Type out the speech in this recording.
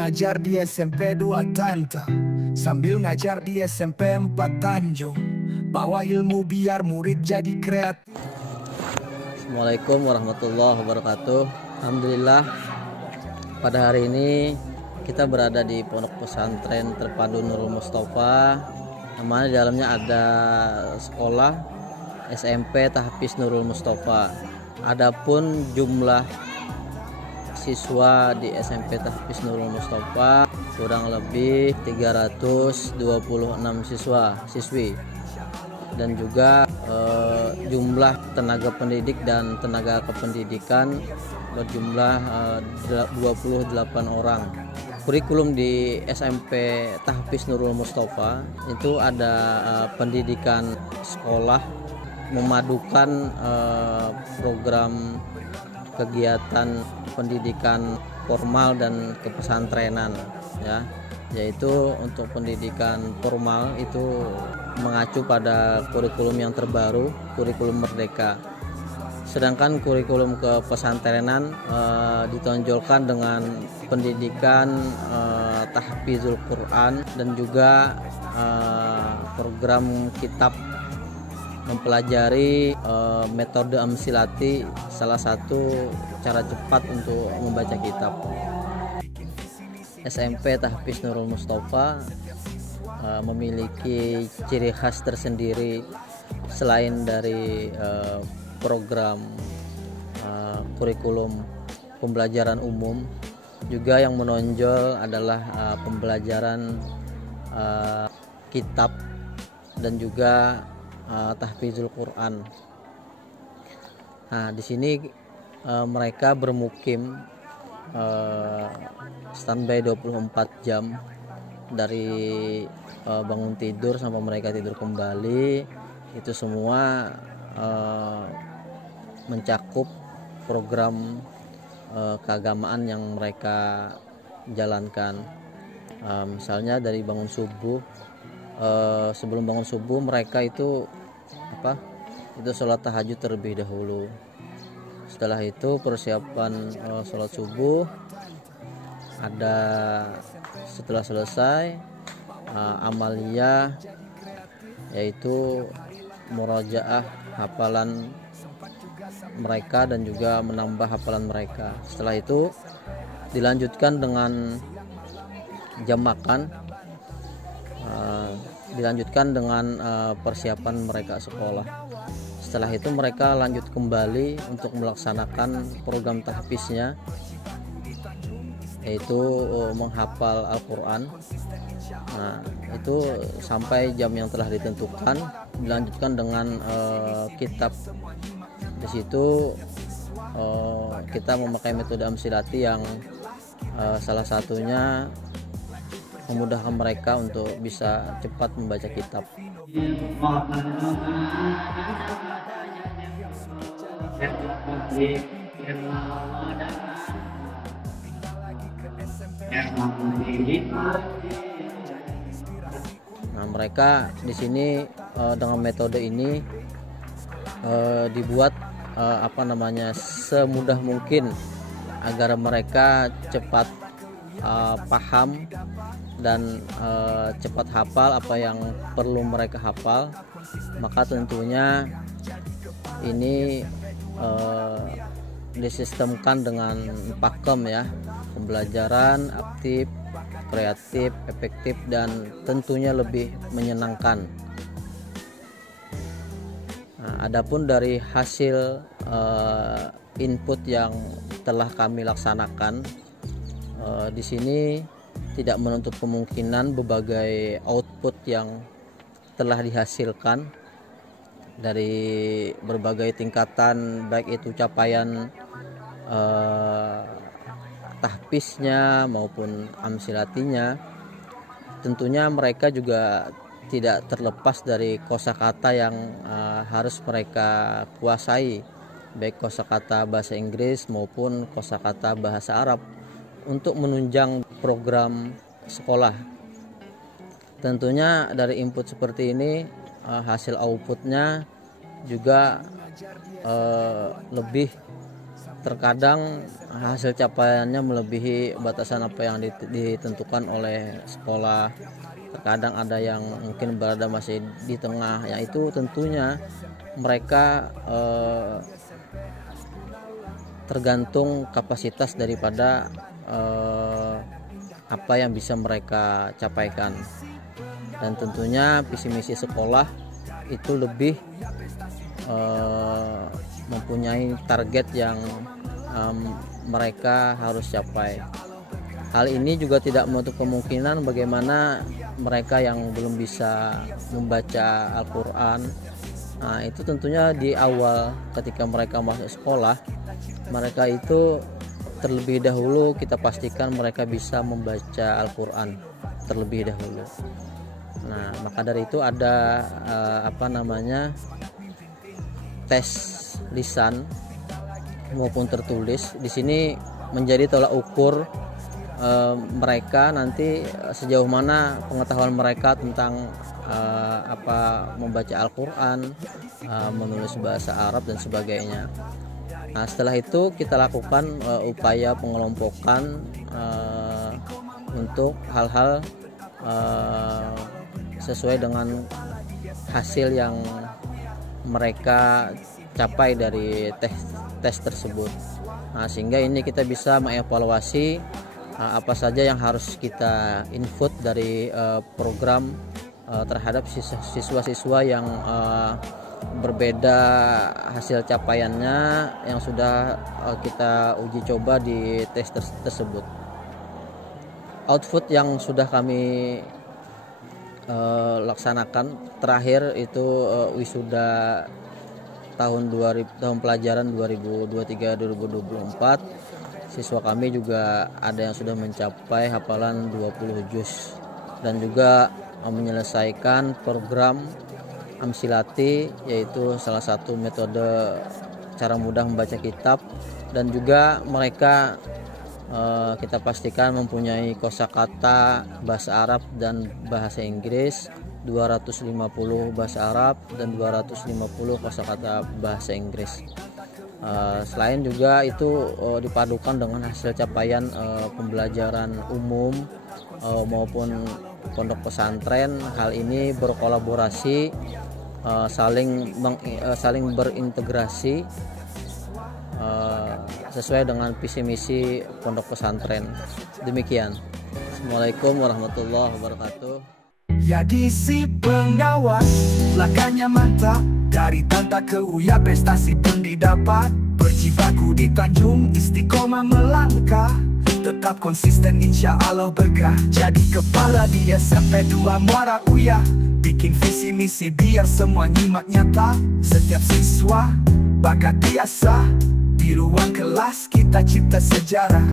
ngajar di SMP 2 Tanta, sambil ngajar di SMP 4 Tanjung. Bawa ilmu biar murid jadi kreatif. Assalamualaikum warahmatullahi wabarakatuh. Alhamdulillah, pada hari ini kita berada di Pondok Pesantren Terpadu Nurul Mustafa, yang mana di dalamnya ada sekolah SMP Tahfiz Nurul Mustafa. Adapun jumlah siswa di SMP Tahfiz Nurul Mustafa kurang lebih 326 siswi, dan juga jumlah tenaga pendidik dan tenaga kependidikan berjumlah 28 orang. Kurikulum di SMP Tahfiz Nurul Mustafa itu ada pendidikan sekolah, memadukan program kegiatan pendidikan formal dan kepesantrenan, ya, yaitu untuk pendidikan formal itu mengacu pada kurikulum yang terbaru, kurikulum Merdeka. Sedangkan kurikulum kepesantrenan ditonjolkan dengan pendidikan tahfizul Quran dan juga program kitab, mempelajari metode amsilati, salah satu cara cepat untuk membaca kitab. SMP Tahfiz Nurul Mustafa memiliki ciri khas tersendiri. Selain dari program kurikulum pembelajaran umum, juga yang menonjol adalah pembelajaran kitab dan juga tahfizul Quran. Nah, di sini mereka bermukim standby 24 jam dari bangun tidur sampai mereka tidur kembali. Itu semua mencakup program keagamaan yang mereka jalankan. Misalnya dari bangun subuh, sebelum bangun subuh mereka itu sholat tahajud terlebih dahulu. Setelah itu persiapan sholat subuh. Setelah selesai amaliyah, yaitu murajaah hafalan mereka dan juga menambah hafalan mereka. Setelah itu dilanjutkan dengan jam makan, dilanjutkan dengan persiapan mereka sekolah. Setelah itu mereka lanjut kembali untuk melaksanakan program tahfiznya, yaitu menghafal Al-Quran. Nah, itu sampai jam yang telah ditentukan, dilanjutkan dengan kitab. Di situ kita memakai metode amsilati yang salah satunya memudahkan mereka untuk bisa cepat membaca kitab. Nah, mereka di sini dengan metode ini dibuat semudah mungkin agar mereka cepat paham dan cepat hafal apa yang perlu mereka hafal. Maka tentunya ini disistemkan dengan pakem, ya, pembelajaran aktif, kreatif, efektif, dan tentunya lebih menyenangkan. Nah, adapun dari hasil input yang telah kami laksanakan, di sini tidak menutup kemungkinan berbagai output yang telah dihasilkan dari berbagai tingkatan, baik itu capaian tahfiznya maupun amsilatinya. Tentunya mereka juga tidak terlepas dari kosakata yang harus mereka kuasai, baik kosakata bahasa Inggris maupun kosakata bahasa Arab, untuk menunjang program sekolah. Tentunya dari input seperti ini, hasil outputnya juga lebih terkadang hasil capaiannya melebihi batasan apa yang ditentukan oleh sekolah. Terkadang ada yang mungkin berada masih di tengah, yaitu tentunya mereka tergantung kapasitas daripada apa yang bisa mereka capaikan. Dan tentunya visi misi sekolah itu lebih mempunyai target yang mereka harus capai. Hal ini juga tidak menutup kemungkinan bagaimana mereka yang belum bisa membaca Al-Quran. Nah, itu tentunya di awal ketika mereka masuk sekolah, mereka itu terlebih dahulu kita pastikan mereka bisa membaca Al-Quran terlebih dahulu. Nah, maka dari itu ada tes lisan maupun tertulis. Di sini menjadi tolak ukur mereka nanti sejauh mana pengetahuan mereka tentang membaca Al-Quran, menulis bahasa Arab dan sebagainya. Nah, setelah itu kita lakukan upaya pengelompokan untuk hal-hal sesuai dengan hasil yang mereka capai dari tes tersebut. Nah, sehingga ini kita bisa mengevaluasi apa saja yang harus kita input dari program terhadap siswa-siswa yang berbeda hasil capaiannya yang sudah kita uji coba di tes tersebut. Output yang sudah kami laksanakan terakhir itu wisuda tahun pelajaran 2023-2024. Siswa kami juga ada yang sudah mencapai hafalan 20 juz dan juga menyelesaikan program Amsilati, yaitu salah satu metode cara mudah membaca kitab, dan juga mereka kita pastikan mempunyai kosakata bahasa Arab dan bahasa Inggris 250 bahasa Arab dan 250 kosakata bahasa Inggris. Selain juga itu dipadukan dengan hasil capaian pembelajaran umum maupun pondok pesantren. Hal ini berkolaborasi, saling berintegrasi sesuai dengan visi misi pondok pesantren. Demikian. Assalamualaikum warahmatullahi wabarakatuh. Jadi si pengawas, belakangnya mantap. Dari Tanta ke Uya prestasi pun didapat. Berjibaku di Tanjung, istiqomah melangkah. Tetap konsisten insya Allah berkah. Jadi kepala di SMP 2 Muara Uya. Bikin visi misi biar semua nyimak nyata. Setiap siswa bakat biasa. Di ruang kelas kita cipta sejarah.